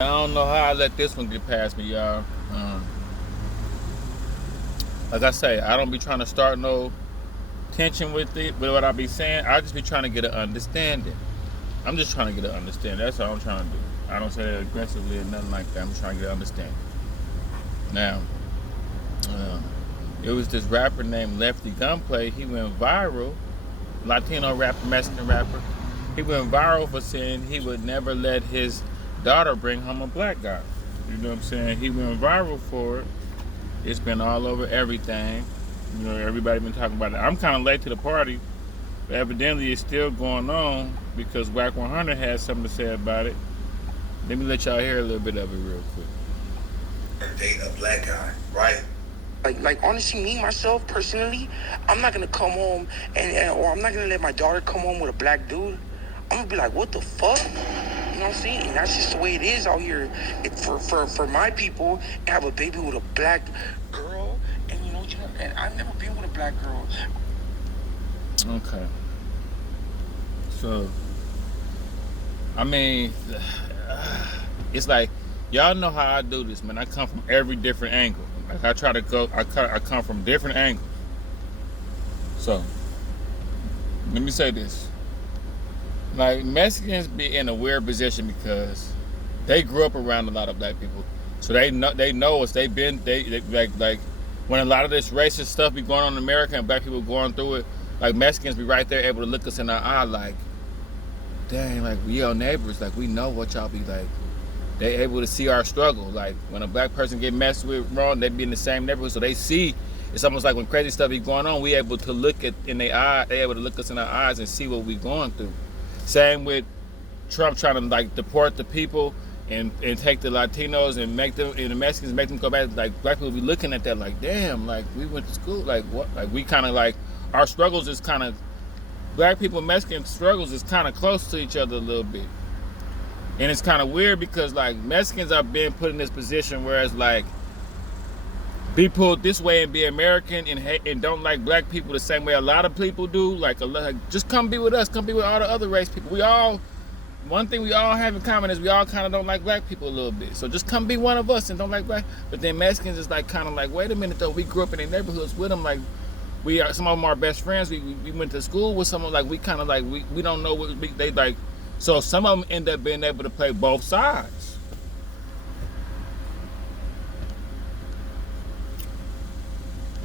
I don't know how I let this one get past me, y'all. Like I say, I don't be trying to start no tension with it, with what I be saying. I just be trying to get an understanding. I'm just trying to get an understanding. That's all I'm trying to do. I don't say that aggressively or nothing like that. I'm just trying to get an understanding. Now, uh, it was this rapper named Lefty Gunplay. He went viral. Latino rapper, Mexican rapper. He went viral for saying he would never let his daughter bring home a black guy. You know what I'm saying? He went viral for it. It's been all over everything. You know, everybody been talking about it. I'm kind of late to the party, but evidently it's still going on because Whack 100 has something to say about it. Let me let y'all hear a little bit of it real quick. Date a black guy, right? Like honestly, me myself personally, I'm not gonna come home or I'm not gonna let my daughter come home with a black dude. I'm gonna be like, what the fuck? You know what I'm saying? And that's just the way it is out here. For my people, have a baby with a black girl, and and I've never been with a black girl. Okay. So, I mean, it's like y'all know how I do this, man. I come from every different angle. Like I try to go, I come from different angles. So, let me say this. Like Mexicans be in a weird position because they grew up around a lot of black people, so they know us. They like when a lot of this racist stuff be going on in America and black people going through it. Like Mexicans be right there, able to look us in our eye, like, dang, like we your neighbors, like we know what y'all be like. They able to see our struggle. Like when a black person get messed with wrong, they be in the same neighborhood, so they see. It's almost like when crazy stuff be going on, we able to look at in their eye. They able to look us in our eyes and see what we going through. Same with Trump trying to like deport the people and take the Latinos and make them and the Mexicans make them go back. Like black people be looking at that like, damn, like we went to school, like what? Like we kind of like our struggles is kind of black people Mexican struggles is kind of close to each other a little bit. And it's kind of weird because like Mexicans are being put in this position whereas like be pulled this way and be American and hate and don't like black people the same way a lot of people do. Like just come be with us, come be with all the other race people. One thing we all have in common is we all kind of don't like black people a little bit. So just come be one of us and don't like black. But then Mexicans is like kind of like, wait a minute though, we grew up in their neighborhoods with them. Like some of them are best friends. We went to school with someone like we kind of like we don't know what they like. So some of them end up being able to play both sides.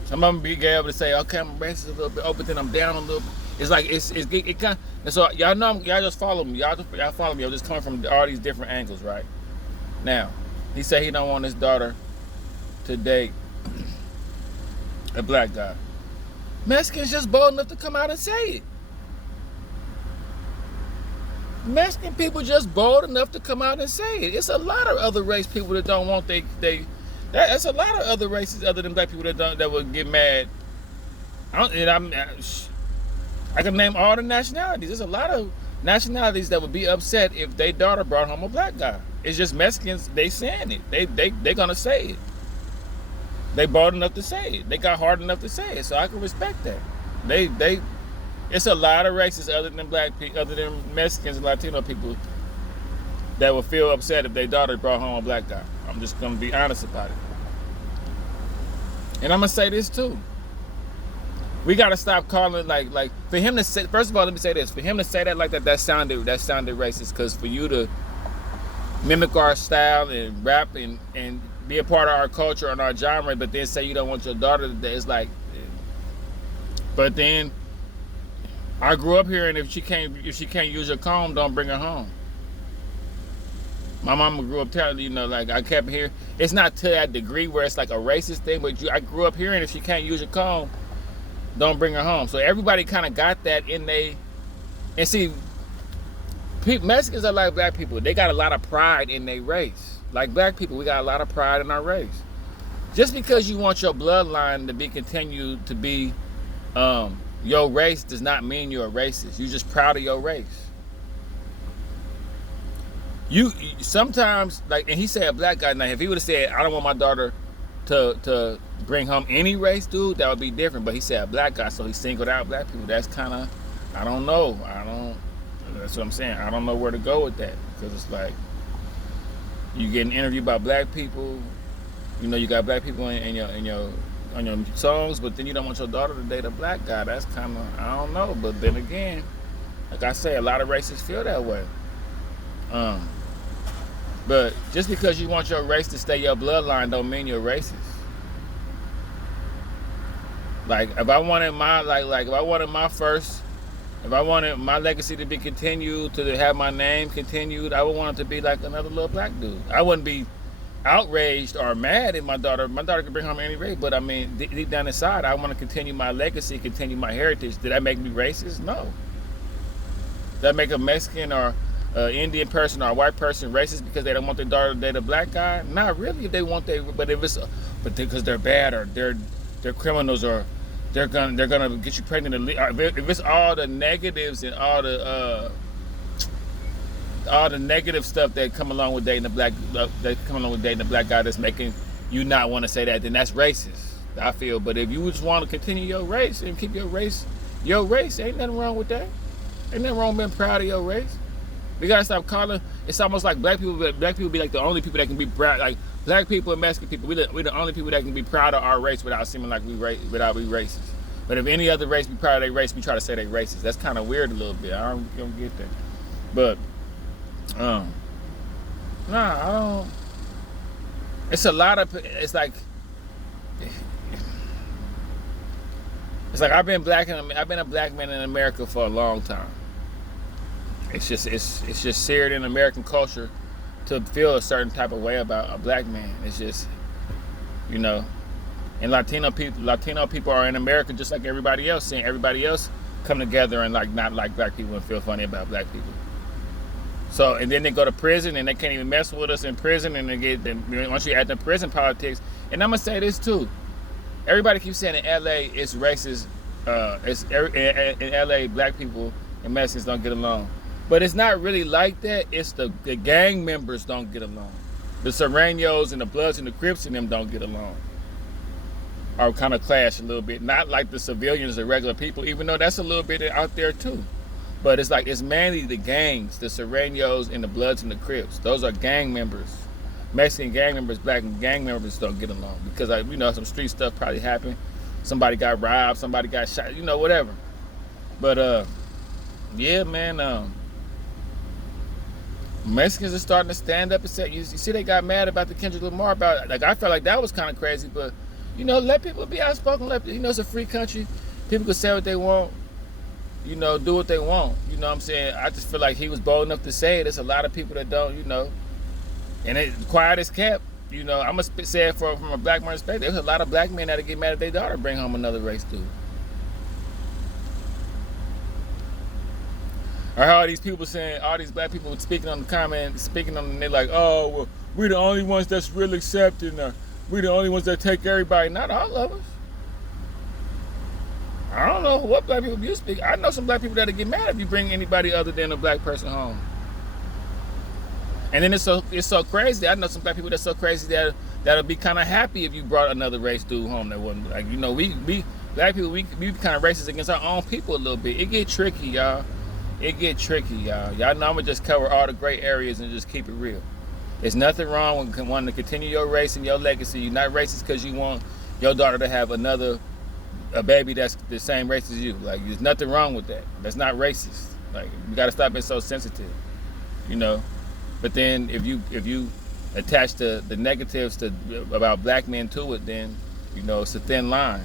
Some of them be able to say, okay, I'm racist a little bit, oh, but then I'm down a little bit. It's like it kind of, and so y'all know y'all just follow me. Y'all follow me. I'm just coming from all these different angles, right? Now, he said he don't want his daughter to date a black guy. Mexicans just bold enough to come out and say it. Mexican people just bold enough to come out and say it. It's a lot of other race people that don't want that's a lot of other races other than black people that would get mad. I can name all the nationalities. There's a lot of nationalities that would be upset if their daughter brought home a black guy. It's just Mexicans, they saying it. They gonna say it. They bold enough to say it. They got hard enough to say it. So I can respect that. It's a lot of races other than black people, other than Mexicans and Latino people that would feel upset if their daughter brought home a black guy. I'm just gonna be honest about it. And I'm gonna say this too. We gotta stop calling like for him to say. First of all, let me say this: for him to say that like that sounded racist. Because for you to mimic our style and rap and be a part of our culture and our genre, but then say you don't want your daughter to, it's like. But then I grew up here, and if she can't use your comb, don't bring her home. My mama grew up telling like I kept hearing. It's not to that degree where it's like a racist thing, but I grew up hearing if she can't use your comb, don't bring her home. So everybody kind of got that in they. And see, Mexicans are like black people. They got a lot of pride in their race. Like black people, we got a lot of pride in our race. Just because you want your bloodline to be continued to be your race does not mean you're a racist. You're just proud of your race. You sometimes like, and he said a black guy. Now, if he would have said, "I don't want my daughter to bring home any race, dude," that would be different. But he said a black guy, so he singled out black people. That's kind of, I don't know. That's what I'm saying. I don't know where to go with that because it's like You get an interview about black people. You know, you got black people in your on your songs, but then you don't want your daughter to date a black guy. That's kind of, I don't know. But then again, like I say, a lot of racists feel that way. But just because you want your race to stay your bloodline, don't mean you're racist. Like if I wanted my if I wanted my legacy to be continued, to have my name continued, I would want it to be like another little black dude. I wouldn't be outraged or mad at my daughter. My daughter could bring home any race, but I mean, deep down inside, I want to continue my legacy, continue my heritage. Did that make me racist? No. Did that make a Mexican or Indian person or a white person racist because they don't want their daughter to date a black guy? Not really. If they want but if it's because they're bad or they're criminals or they're gonna get you pregnant. If it's all the negatives and all the negative stuff that come along with dating a black guy that's making you not want to say that, then that's racist, I feel. But if you just want to continue your race and keep your race, ain't nothing wrong with that. Ain't nothing wrong with being proud of your race. We gotta stop calling. It's almost like black people be like the only people that can be proud. Like black people and Mexican people, we the only people that can be proud of our race without seeming like without we racist. But if any other race be proud of their race, we try to say they racist. That's kind of weird a little bit. I don't get that. But I don't. It's a lot of. It's like I've been a black man in America for a long time. It's just seared in American culture to feel a certain type of way about a black man. It's just, you know, and Latino people are in America just like everybody else, seeing everybody else come together and like not like black people and feel funny about black people. So, and then they go to prison and they can't even mess with us in prison, and once you add the prison politics, and I'm gonna say this too, everybody keeps saying in LA it's racist, in LA black people and Mexicans don't get along. But it's not really like that. It's the gang members don't get along. The Serranos and the Bloods and the Crips and them don't get along. Or kind of clash a little bit. Not like the civilians or regular people, even though that's a little bit out there too. But it's like, it's mainly the gangs, the Serranos and the Bloods and the Crips. Those are gang members. Mexican gang members, black gang members don't get along. Because, some street stuff probably happened. Somebody got robbed, somebody got shot, whatever. But, yeah, man, Mexicans are starting to stand up and say, you see they got mad about the Kendrick Lamar, I felt like that was kind of crazy, but, let people be outspoken, it's a free country, people can say what they want, do what they want, what I'm saying. I just feel like he was bold enough to say it. There's a lot of people that don't, and it quiet as kept, I'm going to say it from a black man's perspective. There's a lot of black men that get mad at their daughter bring home another race dude. Or how all these people saying, all these black people speaking on the comments, and they're like, oh, well, we're the only ones that's really accepting, or we're the only ones that take everybody. Not all of us. I don't know what black people you speak. I know some black people that'll get mad if you bring anybody other than a black person home. And then it's so crazy. I know some black people that's so crazy that'll be kind of happy if you brought another race dude home that wasn't like, we black people, we kind of racist against our own people a little bit. It get tricky, y'all. It get tricky, y'all. Y'all know I'm going to just cover all the gray areas and just keep it real. There's nothing wrong with wanting to continue your race and your legacy. You're not racist because you want your daughter to have a baby that's the same race as you. Like, there's nothing wrong with that. That's not racist. Like, you got to stop being so sensitive, But then if you attach the negatives about black men to it, then, it's a thin line.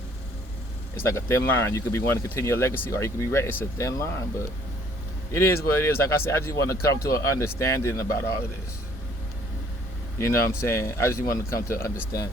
It's like a thin line. You could be wanting to continue your legacy, or you could be racist. It's a thin line, but it is what it is. Like I said, I just want to come to an understanding about all of this. You know what I'm saying? I just want to come to understand.